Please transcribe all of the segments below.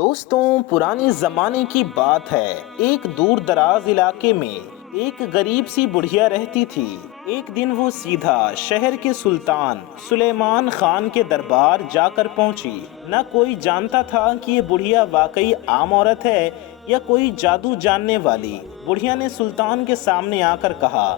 دوستوں، پرانے زمانے کی بات ہے۔ ایک دور دراز علاقے میں ایک غریب سی بڑھیا رہتی تھی۔ ایک دن وہ سیدھا شہر کے سلطان سلیمان خان کے دربار جا کر پہنچی۔ نہ کوئی جانتا تھا کہ یہ بڑھیا واقعی عام عورت ہے یا کوئی جادو جاننے والی۔ بڑھیا نے سلطان کے سامنے آ کر کہا،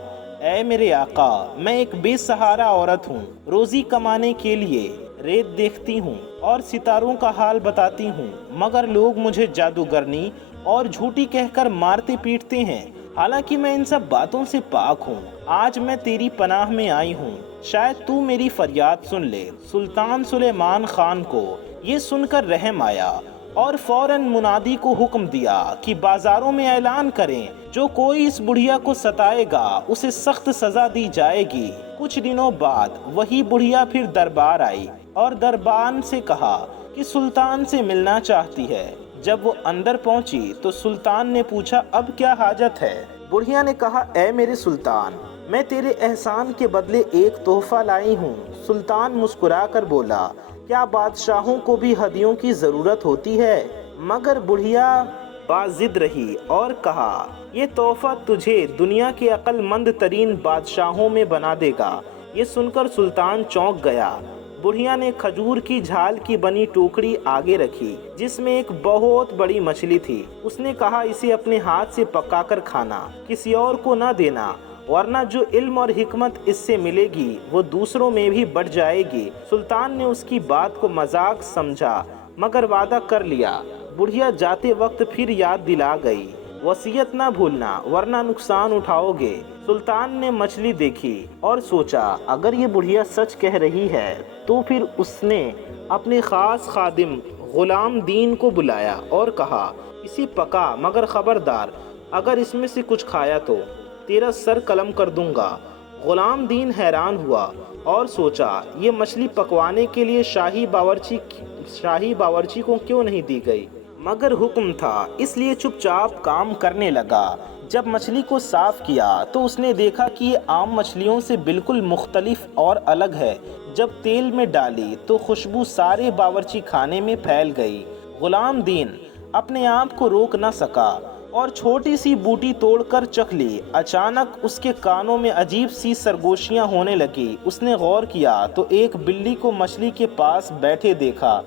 اے میرے آقا، میں ایک بے سہارا عورت ہوں۔ روزی کمانے کے لیے ریت دیکھتی ہوں اور ستاروں کا حال بتاتی ہوں، مگر لوگ مجھے جادوگرنی اور جھوٹی کہہ کر مارتے پیٹتے ہیں، حالانکہ میں ان سب باتوں سے پاک ہوں۔ آج میں تیری پناہ میں آئی ہوں، شاید تو میری فریاد سن لے۔ سلطان سلیمان خان کو یہ سن کر رحم آیا اور فوراً منادی کو حکم دیا کہ بازاروں میں اعلان کریں، جو کوئی اس بڑھیا کو ستائے گا اسے سخت سزا دی جائے گی۔ کچھ دنوں بعد وہی بڑھیا پھر دربار آئی اور دربان سے کہا کہ سلطان سے ملنا چاہتی ہے۔ جب وہ اندر پہنچی تو سلطان نے پوچھا، اب کیا حاجت ہے؟ بڑھیا نے کہا، اے میرے سلطان، میں تیرے احسان کے بدلے ایک تحفہ لائی ہوں۔ سلطان مسکرا کر بولا، کیا بادشاہوں کو بھی ہدیوں کی ضرورت ہوتی ہے؟ مگر بڑھیا باضد رہی اور کہا، یہ تحفہ تجھے دنیا کے عقل مند ترین بادشاہوں میں بنا دے گا۔ یہ سن کر سلطان چونک گیا۔ بڑھیا نے کھجور کی جھال کی بنی ٹوکری آگے رکھی جس میں ایک بہت بڑی مچھلی تھی۔ اس نے کہا، اسے اپنے ہاتھ سے پکا کر کھانا، کسی اور کو نہ دینا، ورنہ جو علم اور حکمت اس سے ملے گی وہ دوسروں میں بھی بڑھ جائے گی۔ سلطان نے اس کی بات کو مذاق سمجھا مگر وعدہ کر لیا۔ بڑھیا جاتے وقت پھر یاد دلا گئی، وصیت نہ بھولنا ورنہ نقصان اٹھاؤ گے۔ سلطان نے مچھلی دیکھی اور سوچا، اگر یہ بڑھیا سچ کہہ رہی ہے تو پھر اس نے اپنے خاص خادم غلام دین کو بلایا اور کہا، اسے پکا، مگر خبردار اگر اس میں سے کچھ کھایا تو تیرا سر قلم کر دوں گا۔ غلام دین حیران ہوا اور سوچا، یہ مچھلی پکوانے کے لیے شاہی باورچی کو کیوں نہیں دی گئی؟ مگر حکم تھا، اس لیے چپ چاپ کام کرنے لگا۔ جب مچھلی کو صاف کیا تو اس نے دیکھا کہ یہ عام مچھلیوں سے بالکل مختلف اور الگ ہے۔ جب تیل میں ڈالی تو خوشبو سارے باورچی خانے میں پھیل گئی۔ غلام دین اپنے آپ کو روک نہ سکا اور چھوٹی سی بوٹی توڑ کر چکھ لی۔ اچانک اس کے کانوں میں عجیب سی سرگوشیاں ہونے لگی۔ اس نے غور کیا تو ایک بلی کو مچھلی کے پاس بیٹھے دیکھا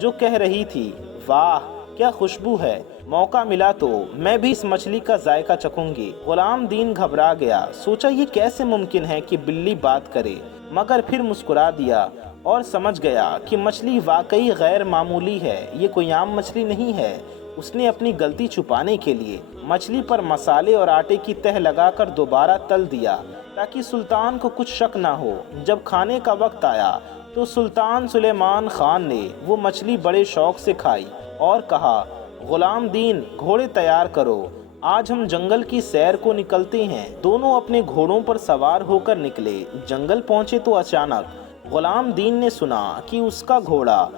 جو کہہ رہی تھی، واہ کیا خوشبو ہے، موقع ملا تو میں بھی اس مچھلی کا ذائقہ چکھوں گی۔ غلام دین گھبرا گیا، سوچا یہ کیسے ممکن ہے کہ بلی بات کرے، مگر پھر مسکرا دیا اور سمجھ گیا کہ مچھلی واقعی غیر معمولی ہے، یہ کوئی عام مچھلی نہیں ہے۔ اس نے اپنی غلطی چھپانے کے لیے مچھلی پر مسالے اور آٹے کی تہ لگا کر دوبارہ تل دیا تاکہ سلطان کو کچھ شک نہ ہو۔ جب کھانے کا وقت آیا تو سلطان سلیمان خان نے وہ مچھلی بڑے شوق سے کھائی اور کہا، غلام دین گھوڑے تیار کرو، آج ہم جنگل کی سیر کو نکلتے ہیں۔ دونوں اپنے گھوڑوں پر سوار ہو کر نکلے۔ جنگل پہنچے تو اچانک غلام دین نے سنا کہ اس کا گھوڑا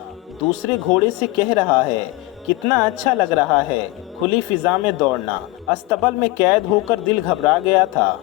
دوسرے گھوڑے سے کہہ رہا ہے، کتنا اچھا لگ رہا ہے کھلی فضا میں دوڑنا۔ استبل میں قید ہو کر دل گھبرا گیا تھا۔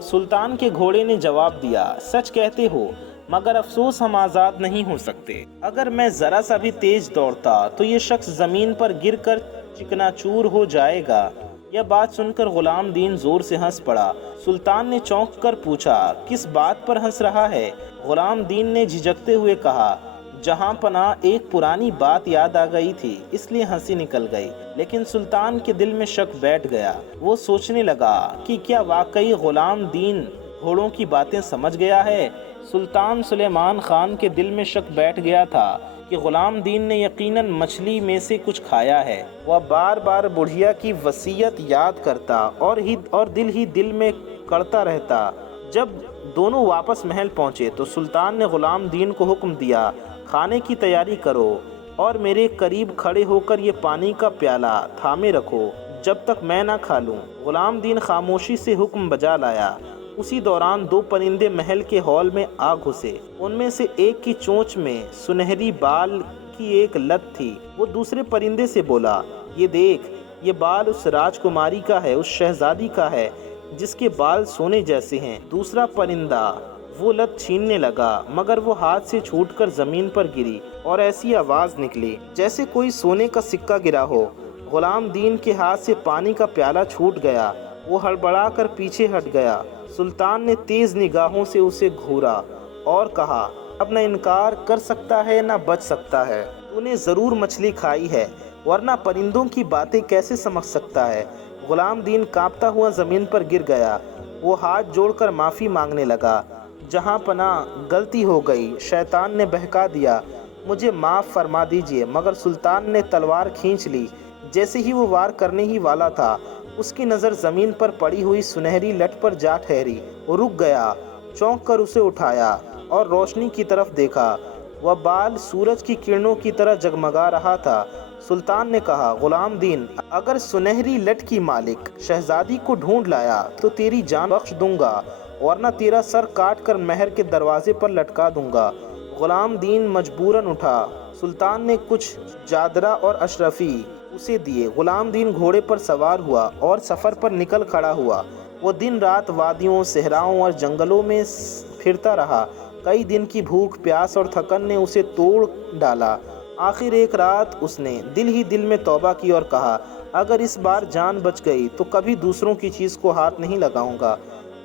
سلطان کے گھوڑے نے جواب دیا، سچ کہتے ہو، مگر افسوس ہم آزاد نہیں ہو سکتے۔ اگر میں ذرا سا بھی تیز دوڑتا تو یہ شخص زمین پر گر کر چکنا چور ہو جائے گا۔ یہ بات سن کر غلام دین زور سے ہنس پڑا۔ سلطان نے چونک کر پوچھا، کس بات پر ہنس رہا ہے؟ غلام دین نے جھجکتے ہوئے کہا، جہاں پناہ ایک پرانی بات یاد آ گئی تھی اس لیے ہنسی نکل گئی۔ لیکن سلطان کے دل میں شک بیٹھ گیا۔ وہ سوچنے لگا کہ کیا واقعی غلام دین گھوڑوں کی باتیں سمجھ گیا ہے؟ سلطان سلیمان خان کے دل میں شک بیٹھ گیا تھا کہ غلام دین نے یقیناً مچھلی میں سے کچھ کھایا ہے۔ وہ بار بار بڑھیا کی وصیت یاد کرتا اور دل ہی دل میں کرتا رہتا۔ جب دونوں واپس محل پہنچے تو سلطان نے غلام دین کو حکم دیا، کھانے کی تیاری کرو اور میرے قریب کھڑے ہو کر یہ پانی کا پیالہ تھامے رکھو جب تک میں نہ کھا لوں۔ غلام دین خاموشی سے حکم بجا لایا۔ اسی دوران دو پرندے محل کے ہال میں آ گھسے۔ ان میں سے ایک کی چونچ میں سنہری بال کی ایک لت تھی۔ وہ دوسرے پرندے سے بولا، یہ دیکھ، یہ بال اس راجکماری کا ہے، اس شہزادی کا ہے جس کے بال سونے جیسے ہیں۔ دوسرا پرندہ وہ لت چھیننے لگا مگر وہ ہاتھ سے چھوٹ کر زمین پر گری اور ایسی آواز نکلی جیسے کوئی سونے کا سکہ گرا ہو۔ غلام دین کے ہاتھ سے پانی کا پیالہ چھوٹ گیا، وہ ہڑبڑا کر پیچھے ہٹ گیا۔ سلطان نے تیز نگاہوں سے اسے گھورا اور کہا، اب نہ انکار کر سکتا ہے نہ بچ سکتا ہے، تو نے ضرور مچھلی کھائی ہے ورنہ پرندوں کی باتیں کیسے سمجھ سکتا ہے۔ غلام دین کانپتا ہوا زمین پر گر گیا، وہ ہاتھ جوڑ کر معافی مانگنے لگا، جہاں پناہ غلطی ہو گئی، شیطان نے بہکا دیا، مجھے معاف فرما دیجیے۔ مگر سلطان نے تلوار کھینچ لی، جیسے ہی وہ وار کرنے ہی والا تھا اس کی نظر زمین پر پڑی ہوئی سنہری لٹ پر جا ٹھہری۔ وہ رک گیا، چونک کر اسے اٹھایا اور روشنی کی طرف دیکھا، وہ بال سورج کی کرنوں کی طرح جگمگا رہا تھا۔ سلطان نے کہا، غلام دین، اگر سنہری لٹ کی مالک شہزادی کو ڈھونڈ لایا تو تیری جان بخش دوں گا ورنہ تیرا سر کاٹ کر مہر کے دروازے پر لٹکا دوں گا۔ غلام دین مجبوراً اٹھا۔ سلطان نے کچھ جادرہ اور اشرفی اسے دیے۔ غلام دین گھوڑے پر سوار ہوا اور سفر پر نکل کھڑا ہوا۔ وہ دن رات وادیوں، صحراؤں اور جنگلوں میں پھرتا رہا۔ کئی دن کی بھوک، پیاس اور تھکن نے اسے توڑ ڈالا۔ آخر ایک رات اس نے دل ہی دل میں توبہ کی اور کہا، اگر اس بار جان بچ گئی تو کبھی دوسروں کی چیز کو ہاتھ نہیں لگاؤں گا۔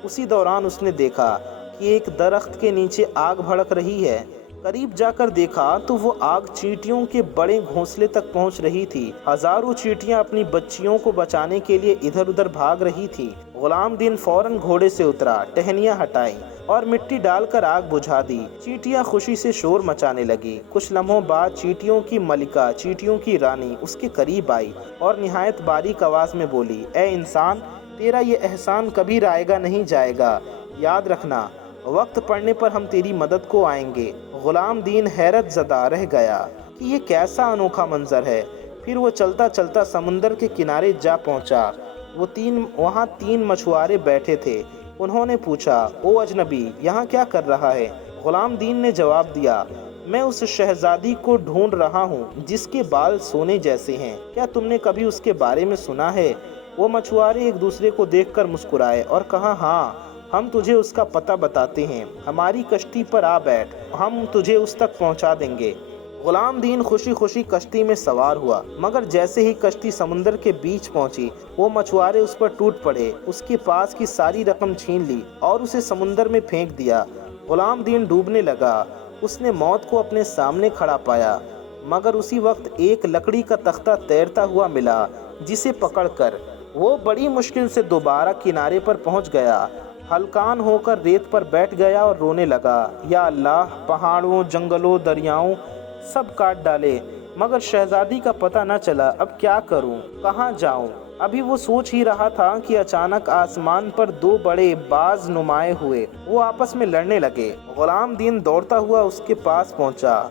اسی دوران اس نے دیکھا کہ ایک درخت کے نیچے آگ بھڑک رہی ہے۔ قریب جا کر دیکھا تو وہ آگ چیونٹیوں کے بڑے گھونسلے تک پہنچ رہی تھی۔ ہزاروں چیونٹیاں اپنی بچیوں کو بچانے کے لیے ادھر ادھر بھاگ رہی تھی۔ غلام دین فوراً گھوڑے سے اترا، ٹہنیاں ہٹائی اور مٹی ڈال کر آگ بجھا دی۔ چیونٹیاں خوشی سے شور مچانے لگی۔ کچھ لمحوں بعد چیونٹیوں کی ملکہ، چیونٹیوں کی رانی اس کے قریب آئی اور نہایت باریک آواز میں بولی، اے انسان، تیرا یہ احسان کبھی رائے گا نہیں جائے گا، یاد رکھنا، وقت پڑنے پر ہم تیری مدد کو آئیں گے۔ غلام دین حیرت زدہ رہ گیا کہ یہ کیسا انوکھا منظر ہے۔ پھر وہ چلتا چلتا سمندر کے کنارے جا پہنچا۔ وہاں تین مچھوارے بیٹھے تھے۔ انہوں نے پوچھا، او اجنبی، یہاں کیا کر رہا ہے؟ غلام دین نے جواب دیا، میں اس شہزادی کو ڈھونڈ رہا ہوں جس کے بال سونے جیسے ہیں، کیا تم نے کبھی اس کے بارے میں سنا ہے؟ وہ مچھوارے ایک دوسرے کو دیکھ کر مسکرائے اور کہا، ہاں، ہم تجھے اس کا پتہ بتاتے ہیں، ہماری کشتی پر آ بیٹھ، ہم تجھے اس تک پہنچا دیں گے۔ غلام دین خوشی خوشی کشتی میں سوار ہوا، مگر جیسے ہی کشتی سمندر کے بیچ پہنچی وہ مچھوارے اس پر ٹوٹ پڑے، اس کے پاس کی ساری رقم چھین لی اور اسے سمندر میں پھینک دیا۔ غلام دین ڈوبنے لگا۔ اس نے موت کو اپنے سامنے کھڑا پایا، مگر اسی وقت ایک لکڑی کا تختہ تیرتا ہوا ملا جسے پکڑ کر وہ بڑی مشکل سے دوبارہ کنارے پر پہنچ گیا۔ ہلکان ہو کر ریت پر بیٹھ گیا اور رونے لگا، یا اللہ، پہاڑوں، جنگلوں، دریاؤں سب کاٹ ڈالے مگر شہزادی کا پتہ نہ چلا، اب کیا کروں، کہاں جاؤں؟ ابھی وہ سوچ ہی رہا تھا کہ اچانک آسمان پر دو بڑے باز نمائے ہوئے، وہ آپس میں لڑنے لگے۔ غلام دین دوڑتا ہوا اس کے پاس پہنچا۔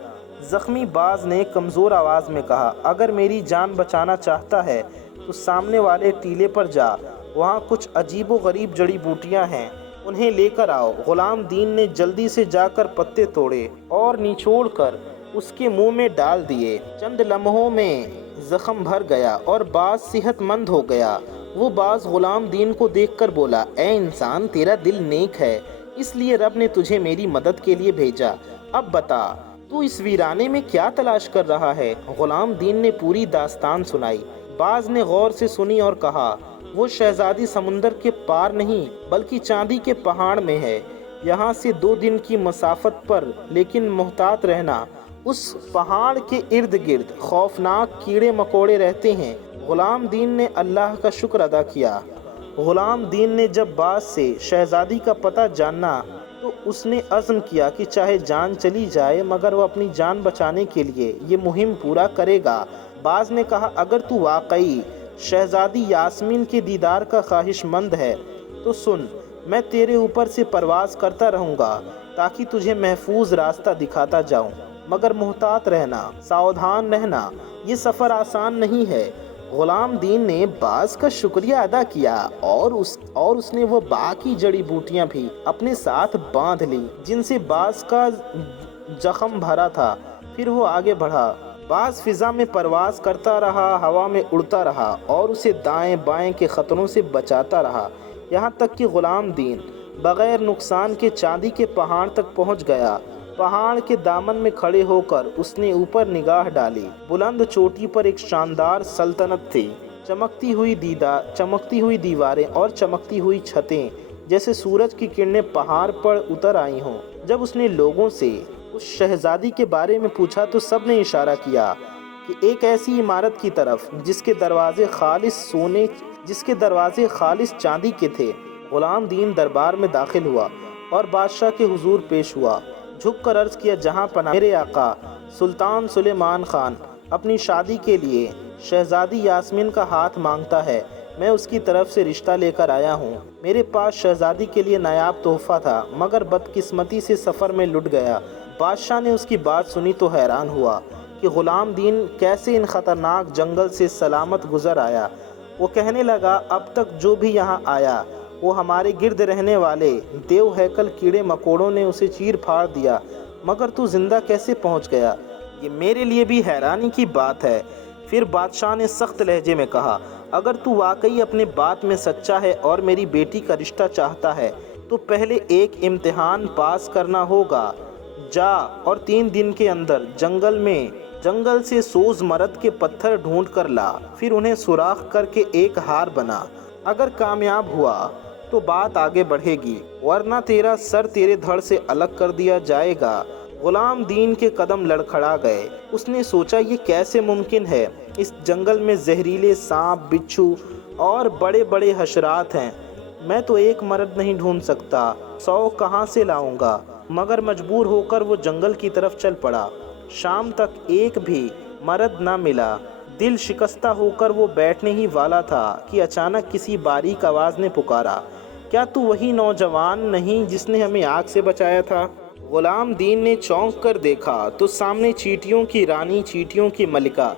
زخمی باز نے کمزور آواز میں کہا، اگر میری جان بچانا چاہتا ہے تو سامنے والے ٹیلے پر جا، وہاں کچھ عجیب و غریب جڑی بوٹیاں ہیں، انہیں لے کر آؤ۔ غلام دین نے جلدی سے جا کر پتے توڑے اور نچوڑ کر اس کے منہ میں ڈال دیے۔ چند لمحوں میں زخم بھر گیا اور باز صحت مند ہو گیا۔ وہ باز غلام دین کو دیکھ کر بولا، اے انسان، تیرا دل نیک ہے، اس لیے رب نے تجھے میری مدد کے لیے بھیجا۔ اب بتا، تو اس ویرانے میں کیا تلاش کر رہا ہے؟ غلام دین نے پوری داستان سنائی۔ باز نے غور سے سنی اور کہا، وہ شہزادی سمندر کے پار نہیں بلکہ چاندی کے پہاڑ میں ہے، یہاں سے 2 دن کی مسافت پر، لیکن محتاط رہنا، اس پہاڑ کے ارد گرد خوفناک کیڑے مکوڑے رہتے ہیں۔ غلام دین نے اللہ کا شکر ادا کیا۔ غلام دین نے جب باز سے شہزادی کا پتہ جانا تو اس نے عزم کیا کہ چاہے جان چلی جائے مگر وہ اپنی جان بچانے کے لیے یہ مہم پورا کرے گا۔ باز نے کہا، اگر تو واقعی شہزادی یاسمین کے دیدار کا خواہش مند ہے تو سن، میں تیرے اوپر سے پرواز کرتا رہوں گا تاکہ تجھے محفوظ راستہ دکھاتا جاؤں، مگر محتاط رہنا، ساودھان رہنا، یہ سفر آسان نہیں ہے۔ غلام دین نے باز کا شکریہ ادا کیا اور اس نے وہ باقی جڑی بوٹیاں بھی اپنے ساتھ باندھ لی جن سے باز کا زخم بھرا تھا۔ پھر وہ آگے بڑھا۔ باز فضا میں پرواز کرتا رہا، ہوا میں اڑتا رہا اور اسے دائیں بائیں کے خطروں سے بچاتا رہا، یہاں تک کہ غلام دین بغیر نقصان کے چاندی کے پہاڑ تک پہنچ گیا۔ پہاڑ کے دامن میں کھڑے ہو کر اس نے اوپر نگاہ ڈالی۔ بلند چوٹی پر ایک شاندار سلطنت تھی، چمکتی ہوئی دیواریں اور چمکتی ہوئی چھتیں، جیسے سورج کی کرنیں پہاڑ پر اتر آئی ہوں۔ جب اس نے لوگوں سے اس شہزادی کے بارے میں پوچھا تو سب نے اشارہ کیا کہ ایک ایسی عمارت کی طرف جس کے دروازے خالص چاندی کے تھے۔ غلام دین دربار میں داخل ہوا اور بادشاہ کے حضور پیش ہوا۔ جھک کر عرض کیا، جہاں پناہ میرے آقا سلطان سلیمان خان اپنی شادی کے لیے شہزادی یاسمین کا ہاتھ مانگتا ہے، میں اس کی طرف سے رشتہ لے کر آیا ہوں۔ میرے پاس شہزادی کے لیے نایاب تحفہ تھا، مگر بدقسمتی سے سفر میں لٹ گیا۔ بادشاہ نے اس کی بات سنی تو حیران ہوا کہ غلام دین کیسے ان خطرناک جنگل سے سلامت گزر آیا۔ وہ کہنے لگا، اب تک جو بھی یہاں آیا وہ ہمارے گرد رہنے والے دیو ہیکل کیڑے مکوڑوں نے اسے چیر پھاڑ دیا، مگر تو زندہ کیسے پہنچ گیا؟ یہ میرے لیے بھی حیرانی کی بات ہے۔ پھر بادشاہ نے سخت لہجے میں کہا، اگر تو واقعی اپنے بات میں سچا ہے اور میری بیٹی کا رشتہ چاہتا ہے تو پہلے ایک امتحان پاس کرنا ہوگا۔ جا اور 3 دن کے اندر جنگل سے سوز مرد کے پتھر ڈھونڈ کر لا، پھر انہیں سوراخ کر کے ایک ہار بنا۔ اگر کامیاب ہوا تو بات آگے بڑھے گی، ورنہ تیرا سر تیرے دھڑ سے الگ کر دیا جائے گا۔ غلام دین کے قدم لڑکھڑا گئے۔ اس نے سوچا، یہ کیسے ممکن ہے؟ اس جنگل میں زہریلے سانپ، بچھو اور بڑے بڑے حشرات ہیں، میں تو ایک مرد نہیں ڈھونڈ سکتا، 100 کہاں سے لاؤں گا؟ مگر مجبور ہو کر وہ جنگل کی طرف چل پڑا۔ شام تک ایک بھی مرد نہ ملا۔ دل شکستہ ہو کر وہ بیٹھنے ہی والا تھا کہ اچانک کسی باریک آواز نے پکارا، کیا تو وہی نوجوان نہیں جس نے ہمیں آگ سے بچایا تھا؟ غلام دین نے چونک کر دیکھا تو سامنے چیٹیوں کی رانی، چیٹیوں کی ملکہ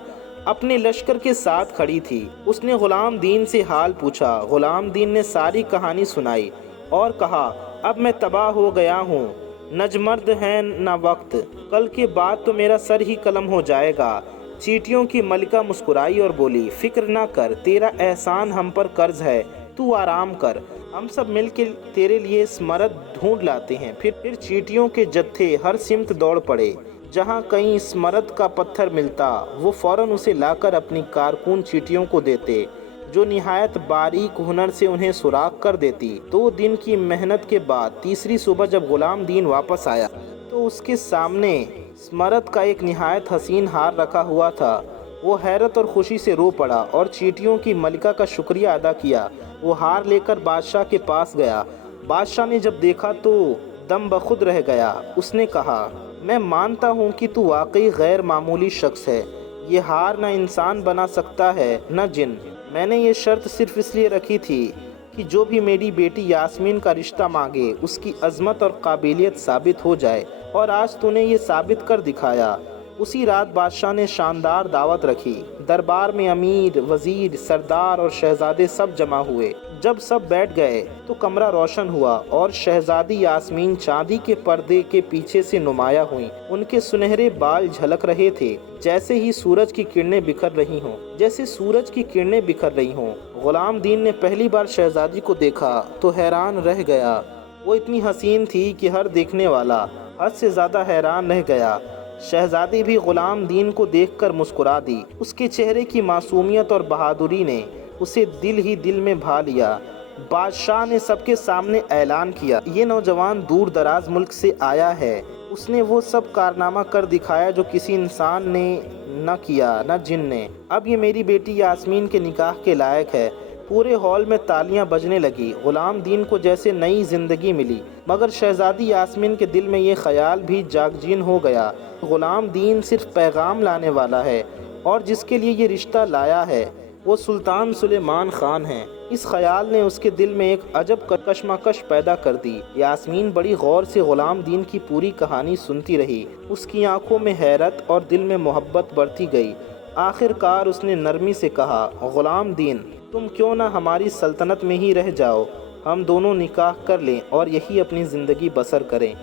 اپنے لشکر کے ساتھ کھڑی تھی۔ اس نے غلام دین سے حال پوچھا۔ غلام دین نے ساری کہانی سنائی اور کہا، اب میں تباہ ہو گیا ہوں، نجمرد ہے نہ وقت، کل کے بعد تو میرا سر ہی قلم ہو جائے گا۔ چیٹیوں کی ملکہ مسکرائی اور بولی، فکر نہ کر، تیرا احسان ہم پر قرض ہے، تو آرام کر، ہم سب مل کے تیرے لیے اس مرد ڈھونڈ لاتے ہیں۔ پھر چیٹیوں کے جتھے ہر سمت دوڑ پڑے۔ جہاں کہیں اس مرد کا پتھر ملتا وہ فوراً اسے لا کر اپنی کارکن چیٹیوں کو دیتے، جو نہایت باریک ہنر سے انہیں سراغ کر دیتی۔ 2 دن کی محنت کے بعد تیسری صبح جب غلام دین واپس آیا تو اس کے سامنے اس مرد کا ایک نہایت حسین ہار رکھا ہوا تھا۔ وہ حیرت اور خوشی سے رو پڑا اور چیٹیوں کی ملکہ کا شکریہ ادا کیا۔ وہ ہار لے کر بادشاہ کے پاس گیا۔ بادشاہ نے جب دیکھا تو دم بخود رہ گیا۔ اس نے کہا، میں مانتا ہوں کہ تو واقعی غیر معمولی شخص ہے۔ یہ ہار نہ انسان بنا سکتا ہے نہ جن۔ میں نے یہ شرط صرف اس لیے رکھی تھی کہ جو بھی میری بیٹی یاسمین کا رشتہ مانگے اس کی عظمت اور قابلیت ثابت ہو جائے، اور آج تو نے یہ ثابت کر دکھایا۔ اسی رات بادشاہ نے شاندار دعوت رکھی۔ دربار میں امیر، وزیر، سردار اور شہزادے سب جمع ہوئے۔ جب سب بیٹھ گئے تو کمرہ روشن ہوا اور شہزادی یاسمین چاندی کے پردے کے پیچھے سے نمایاں ہوئیں۔ ان کے سنہرے بال جھلک رہے تھے جیسے سورج کی کرنیں بکھر رہی ہوں۔ غلام دین نے پہلی بار شہزادی کو دیکھا تو حیران رہ گیا۔ وہ اتنی حسین تھی کہ ہر دیکھنے والا حد سے زیادہ حیران رہ گیا۔ شہزادی بھی غلام دین کو دیکھ کر مسکرا دی۔ اس کے چہرے کی معصومیت اور بہادری نے اسے دل ہی دل میں بھا لیا۔ بادشاہ نے سب کے سامنے اعلان کیا، یہ نوجوان دور دراز ملک سے آیا ہے۔ اس نے وہ سب کارنامہ کر دکھایا جو کسی انسان نے نہ کیا نہ جن نے۔ اب یہ میری بیٹی یاسمین کے نکاح کے لائق ہے۔ پورے ہال میں تالیاں بجنے لگی۔ غلام دین کو جیسے نئی زندگی ملی، مگر شہزادی یاسمین کے دل میں یہ خیال بھی جاگجین ہو گیا، غلام دین صرف پیغام لانے والا ہے اور جس کے لیے یہ رشتہ لایا ہے وہ سلطان سلیمان خان ہے۔ اس خیال نے اس کے دل میں ایک عجب کشمکش پیدا کر دی۔ یاسمین بڑی غور سے غلام دین کی پوری کہانی سنتی رہی۔ اس کی آنکھوں میں حیرت اور دل میں محبت بڑھتی گئی۔ آخر کار اس نے نرمی سے کہا، غلام دین، تم کیوں نہ ہماری سلطنت میں ہی رہ جاؤ، ہم دونوں نکاح کر لیں اور یہی اپنی زندگی بسر کریں۔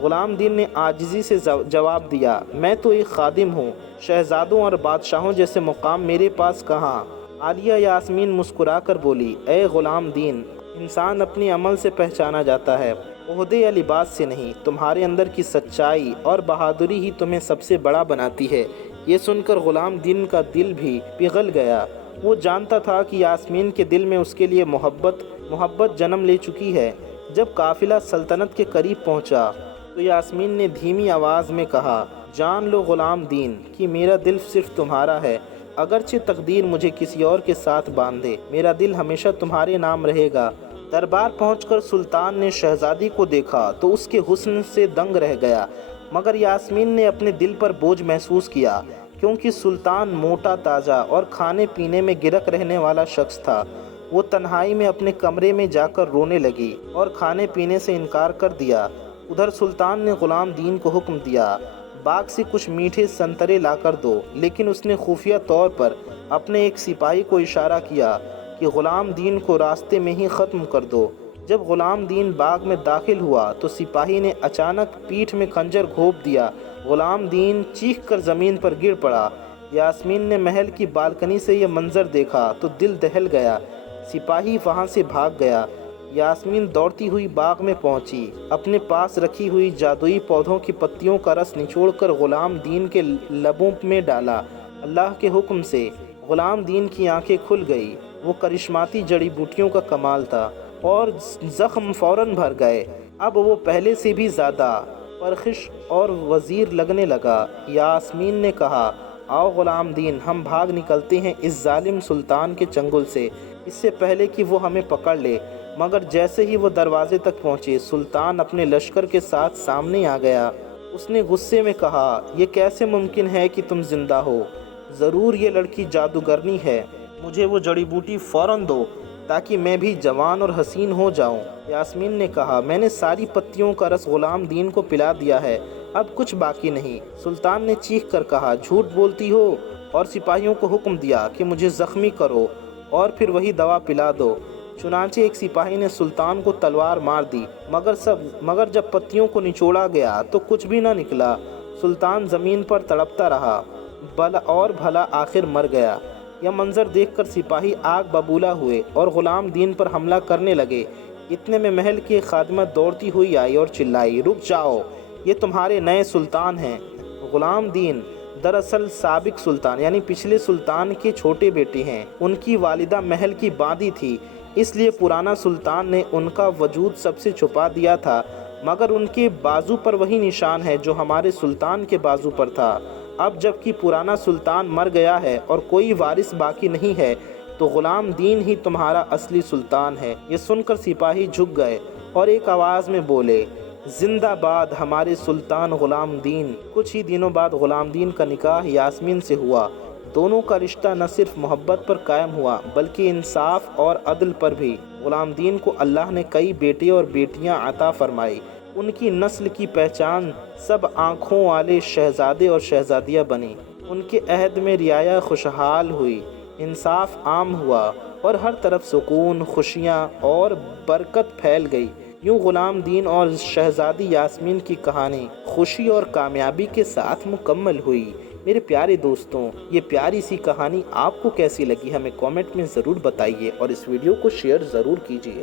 غلام دین نے عاجزی سے جواب دیا، میں تو ایک خادم ہوں، شہزادوں اور بادشاہوں جیسے مقام میرے پاس کہاں؟ عالیہ یاسمین مسکرا کر بولی، اے غلام دین، انسان اپنی عمل سے پہچانا جاتا ہے، عہدے یا لباس سے نہیں۔ تمہارے اندر کی سچائی اور بہادری ہی تمہیں سب سے بڑا بناتی ہے۔ یہ سن کر غلام دین کا دل بھی پگھل گیا۔ وہ جانتا تھا کہ یاسمین کے دل میں اس کے لیے محبت جنم لے چکی ہے۔ جب قافلہ سلطنت کے قریب پہنچا تو یاسمین نے دھیمی آواز میں کہا، جان لو غلام دین کہ میرا دل صرف تمہارا ہے۔ اگرچہ تقدیر مجھے کسی اور کے ساتھ باندھے، میرا دل ہمیشہ تمہارے نام رہے گا۔ دربار پہنچ کر سلطان نے شہزادی کو دیکھا تو اس کے حسن سے دنگ رہ گیا، مگر یاسمین نے اپنے دل پر بوجھ محسوس کیا، کیونکہ سلطان موٹا تازہ اور کھانے پینے میں گرک رہنے والا شخص تھا۔ وہ تنہائی میں اپنے کمرے میں جا کر رونے لگی اور کھانے پینے سے انکار کر دیا۔ ادھر سلطان نے غلام دین کو حکم دیا، باغ سے کچھ میٹھے سنترے لا کر دو، لیکن اس نے خفیہ طور پر اپنے ایک سپاہی کو اشارہ کیا کہ غلام دین کو راستے میں ہی ختم کر دو۔ جب غلام دین باغ میں داخل ہوا تو سپاہی نے اچانک پیٹھ میں خنجر گھونپ دیا۔ غلام دین چیخ کر زمین پر گر پڑا۔ یاسمین نے محل کی بالکنی سے یہ منظر دیکھا تو دل دہل گیا۔ سپاہی وہاں سے بھاگ گیا۔ یاسمین دوڑتی ہوئی باغ میں پہنچی، اپنے پاس رکھی ہوئی جادوئی پودوں کی پتیوں کا رس نچوڑ کر غلام دین کے لبوں میں ڈالا۔ اللہ کے حکم سے غلام دین کی آنکھیں کھل گئی۔ وہ کرشماتی جڑی بوٹیوں کا کمال تھا اور زخم فوراً بھر گئے۔ اب وہ پہلے سے بھی زیادہ پرخش اور وزیر لگنے لگا۔ یاسمین نے کہا، آؤ غلام دین، ہم بھاگ نکلتے ہیں اس ظالم سلطان کے چنگل سے، اس سے پہلے کہ وہ ہمیں پکڑ لے۔ مگر جیسے ہی وہ دروازے تک پہنچے، سلطان اپنے لشکر کے ساتھ سامنے آ گیا۔ اس نے غصے میں کہا، یہ کیسے ممکن ہے کہ تم زندہ ہو؟ ضرور یہ لڑکی جادوگرنی ہے۔ مجھے وہ جڑی بوٹی فوراً دو تاکہ میں بھی جوان اور حسین ہو جاؤں۔ یاسمین نے کہا، میں نے ساری پتیوں کا رس غلام دین کو پلا دیا ہے، اب کچھ باقی نہیں۔ سلطان نے چیخ کر کہا، جھوٹ بولتی ہو، اور سپاہیوں کو حکم دیا کہ مجھے زخمی کرو اور پھر وہی دوا پلا دو۔ چنانچہ ایک سپاہی نے سلطان کو تلوار مار دی، مگر جب پتیوں کو نچوڑا گیا تو کچھ بھی نہ نکلا۔ سلطان زمین پر تڑپتا رہا اور بھلا آخر مر گیا۔ یہ منظر دیکھ کر سپاہی آگ ببولا ہوئے اور غلام دین پر حملہ کرنے لگے۔ اتنے میں محل کی خادمہ دوڑتی ہوئی آئی اور چلائی، رک جاؤ، یہ تمہارے نئے سلطان ہیں۔ غلام دین دراصل سابق سلطان یعنی پچھلے سلطان کے چھوٹے بیٹے ہیں۔ ان کی والدہ محل کی باندی تھی، اس لیے پرانا سلطان نے ان کا وجود سب سے چھپا دیا تھا، مگر ان کے بازو پر وہی نشان ہے جو ہمارے سلطان کے بازو پر تھا۔ اب جب کہ پرانا سلطان مر گیا ہے اور کوئی وارث باقی نہیں ہے تو غلام دین ہی تمہارا اصلی سلطان ہے۔ یہ سن کر سپاہی جھک گئے اور ایک آواز میں بولے، زندہ باد ہمارے سلطان غلام دین۔ کچھ ہی دنوں بعد غلام دین کا نکاح یاسمین سے ہوا۔ دونوں کا رشتہ نہ صرف محبت پر قائم ہوا بلکہ انصاف اور عدل پر بھی۔ غلام دین کو اللہ نے کئی بیٹے اور بیٹیاں عطا فرمائی۔ ان کی نسل کی پہچان سب آنکھوں والے شہزادے اور شہزادیاں بنی۔ ان کے عہد میں رعایا خوشحال ہوئی، انصاف عام ہوا اور ہر طرف سکون، خوشیاں اور برکت پھیل گئی۔ یوں غلام دین اور شہزادی یاسمین کی کہانی خوشی اور کامیابی کے ساتھ مکمل ہوئی۔ میرے پیارے دوستوں، یہ پیاری سی کہانی آپ کو کیسی لگی ہمیں کامنٹ میں ضرور بتائیے اور اس ویڈیو کو شیئر ضرور کیجیے۔